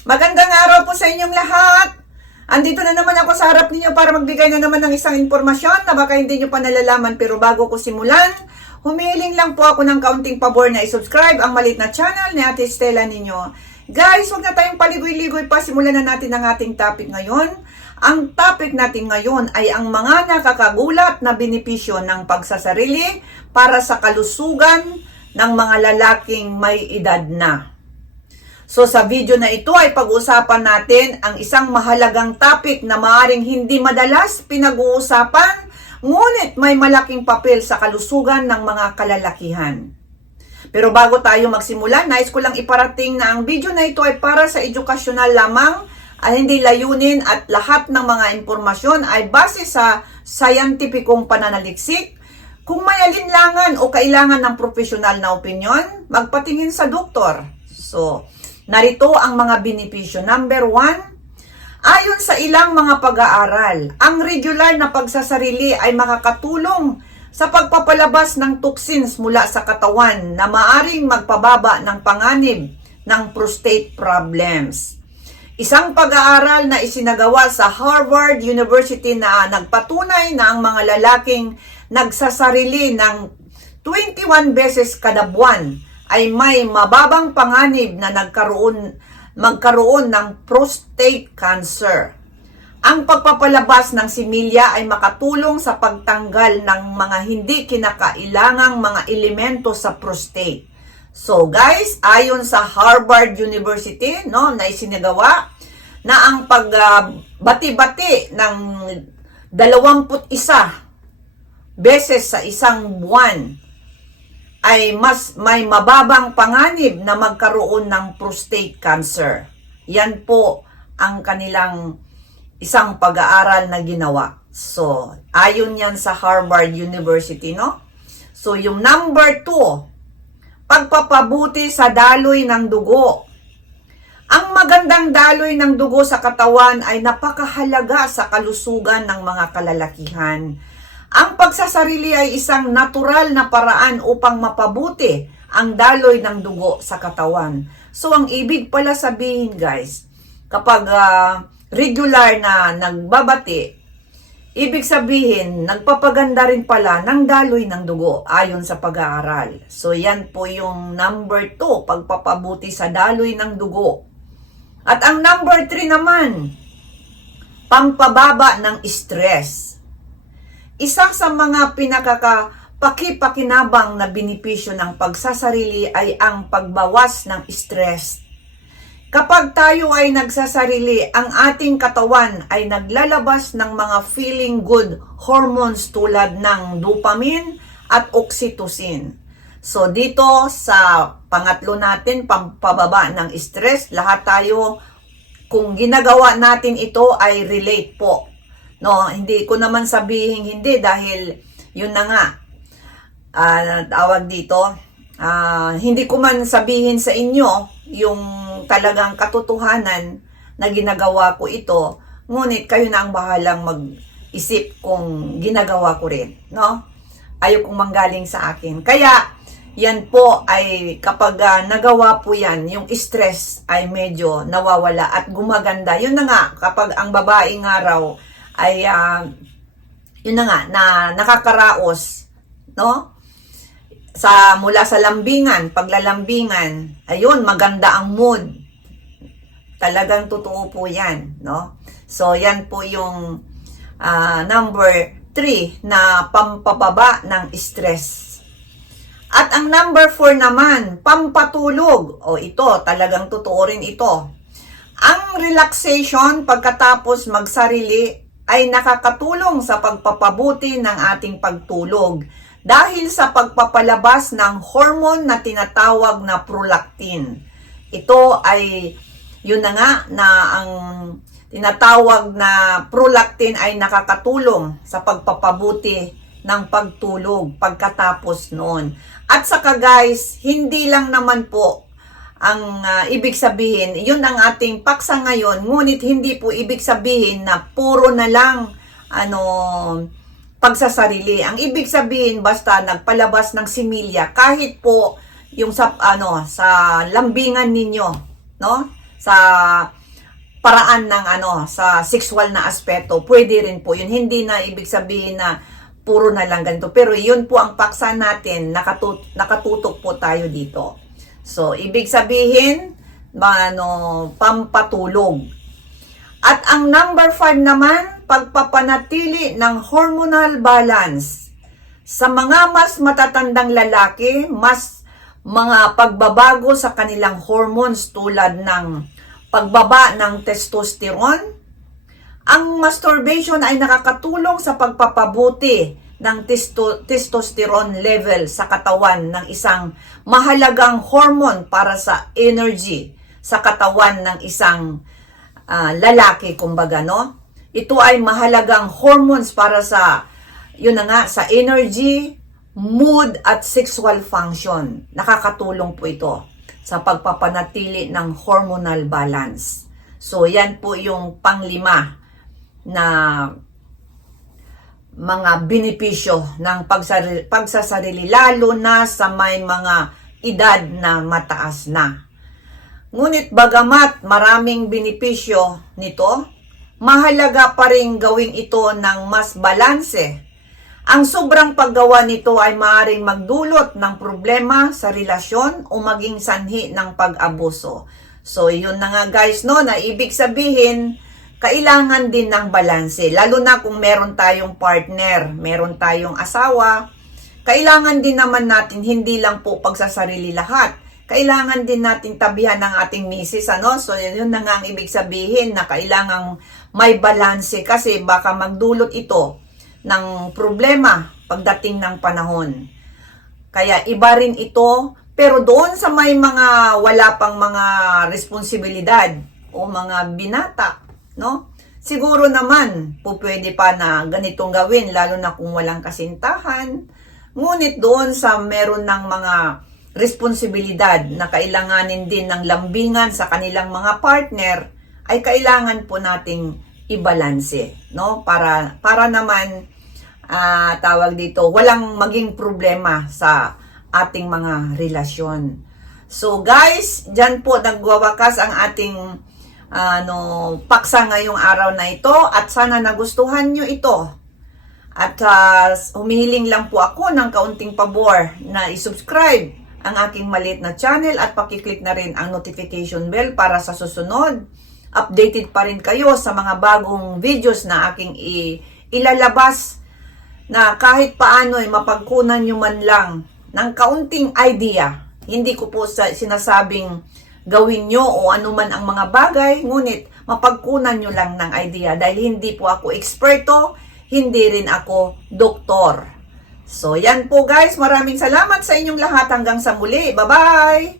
Magandang araw po sa inyong lahat. Andito na naman ako sa harap ninyo para magbigay na naman ng isang impormasyon na baka hindi nyo pa nalalaman pero bago ko simulan, humiling lang po ako ng kaunting pabor na isubscribe ang malit na channel ni Ate Stella ninyo. Guys, huwag na tayong paligoy-ligoy pa. Simulan na natin ang ating topic ngayon. Ang topic natin ngayon ay ang mga nakakagulat na benepisyo ng pagsasarili para sa kalusugan ng mga lalaking may edad na. So sa video na ito ay pag-uusapan natin ang isang mahalagang topic na maaring hindi madalas pinag-uusapan, ngunit may malaking papel sa kalusugan ng mga kalalakihan. Pero bago tayo magsimula, nais ko lang iparating na ang video na ito ay para sa edukasyonal lamang ay hindi layunin at lahat ng mga impormasyon ay base sa scientificong pananaliksik. Kung may alinlangan o kailangan ng profesional na opinion, magpatingin sa doktor. So, narito ang mga benepisyo. Number one, ayon sa ilang mga pag-aaral, ang regular na pagsasarili ay makakatulong sa pagpapalabas ng toxins mula sa katawan na maaring magpababa ng panganib ng prostate problems. Isang pag-aaral na isinagawa sa Harvard University na nagpatunay na ang mga lalaking nagsasarili ng 21 beses kada buwan ay may mababang panganib na nagkaroon magkaroon ng prostate cancer. Ang pagpapalabas ng similya ay makatulong sa pagtanggal ng mga hindi kinakailangang mga elemento sa prostate. So guys, ayon sa Harvard University, no, na isinagawa na ang pagbati-bati ng 21 beses sa isang buwan ay mas may mababang panganib na magkaroon ng prostate cancer. Yan po ang kanilang isang pag-aaral na ginawa. So, ayon yan sa Harvard University, no? So, yung number two, pagpapabuti sa daloy ng dugo. Ang magandang daloy ng dugo sa katawan ay napakahalaga sa kalusugan ng mga kalalakihan. Ang pagsasarili ay isang natural na paraan upang mapabuti ang daloy ng dugo sa katawan. So, ang ibig pala sabihin, guys, kapag ah, regular na nagbabati, ibig sabihin, nagpapaganda rin pala ng daloy ng dugo ayon sa pag-aaral. So, yan po yung number 2, pagpapabuti sa daloy ng dugo. At ang number 3 naman, pampababa ng stress. Isa sa mga pinakakapakipakinabang na benepisyo ng pagsasarili ay ang pagbawas ng stress. Kapag tayo ay nagsasarili, ang ating katawan ay naglalabas ng mga feeling good hormones tulad ng dopamine at oxytocin. So dito sa pangatlo natin, pampababa ng stress, lahat tayo kung ginagawa natin ito ay relate po. No, hindi ko naman sabihin hindi dahil yun na nga. ah, tawag dito, ah, hindi ko man sabihin sa inyo yung talagang katotohanan na ginagawa ko ito, ngunit kayo na ang bahalang mag-isip kung ginagawa ko rin, no? Ayaw kong manggaling sa akin. Kaya, yan po ay kapag ah, nagawa po yan, yung stress ay medyo nawawala at gumaganda. Yun na nga, kapag ang babaeng araw ay, ah, yun na nga, na nakakaraos, no? Sa, mula sa lambingan, paglalambingan, ayun, maganda ang mood. Talagang totoo po yan, no? So, yan po yung ah, number 3 na pampababa ng stress. At ang number 4 naman, pampatulog. O ito, talagang totoo rin ito. Ang relaxation pagkatapos magsarili ay nakakatulong sa pagpapabuti ng ating pagtulog dahil sa pagpapalabas ng hormone na tinatawag na prolactin. Ito ay yun na nga na ang tinatawag na prolactin ay nakakatulong sa pagpapabuti ng pagtulog pagkatapos noon. At saka guys, hindi lang naman po ang ah, ibig sabihin, yun ang ating paksa ngayon, ngunit hindi po ibig sabihin na puro na lang ano pagsasarili. Ang ibig sabihin basta nagpalabas ng similya kahit po yung sa ano sa lambingan ninyo, no? sa paraan ng ano sa sexual na aspeto pwede rin po yun hindi na ibig sabihin na puro na lang ganito pero yun po ang paksa natin nakatut nakatutok po tayo dito so ibig sabihin ano pampatulog at ang number 5 naman pagpapanatili ng hormonal balance sa mga mas matatandang lalaki mas mga pagbabago sa kanilang hormones tulad ng pagbaba ng testosterone. Ang masturbation ay nakakatulong sa pagpapabuti ng testo- testosterone level sa katawan ng isang mahalagang hormone para sa energy sa katawan ng isang ah, lalaki, kumbaga, no? Ito ay mahalagang hormones para sa, yun na nga, sa energy, mood, at sexual function. Nakakatulong po ito sa pagpapanatili ng hormonal balance. So, yan po yung panglima na mga benepisyo ng pagsarili, pagsasarili, lalo na sa may mga edad na mataas na. Ngunit bagamat maraming benepisyo nito, mahalaga pa rin gawin ito ng mas balanse. Ang sobrang paggawa nito ay maaaring magdulot ng problema sa relasyon o maging sanhi ng pag-abuso. So, yun na nga guys, no, na ibig sabihin, kailangan din ng balanse. Lalo na kung meron tayong partner, meron tayong asawa, kailangan din naman natin hindi lang po pagsasarili lahat. Kailangan din natin tabihan ng ating misis, ano? So, yun na nga ang ibig sabihin na kailangan may balanse kasi baka magdulot ito ng problema pagdating ng panahon. Kaya iba rin ito, pero doon sa may mga wala pang mga responsibilidad o mga binata, no? Siguro naman, po pwede pa na ganitong gawin, lalo na kung walang kasintahan. Ngunit doon sa meron ng mga responsibilidad na kailanganin din ng lambingan sa kanilang mga partner, ay kailangan po nating ibalanse, no? Para para naman ah, tawag dito, walang maging problema sa ating mga relasyon. So guys, diyan po nagwawakas ang ating ano paksa ngayong araw na ito at sana nagustuhan nyo ito. At ah, humihiling lang po ako ng kaunting pabor na i-subscribe ang aking maliit na channel at pakiclick na rin ang notification bell para sa susunod. Updated pa rin kayo sa mga bagong videos na aking ilalabas na kahit paano ay mapagkunan nyo man lang ng kaunting idea. Hindi ko po sa, sinasabing gawin nyo o anuman ang mga bagay, ngunit mapagkunan nyo lang ng idea dahil hindi po ako eksperto, hindi rin ako doktor. So yan po guys, maraming salamat sa inyong lahat hanggang sa muli. Bye-bye!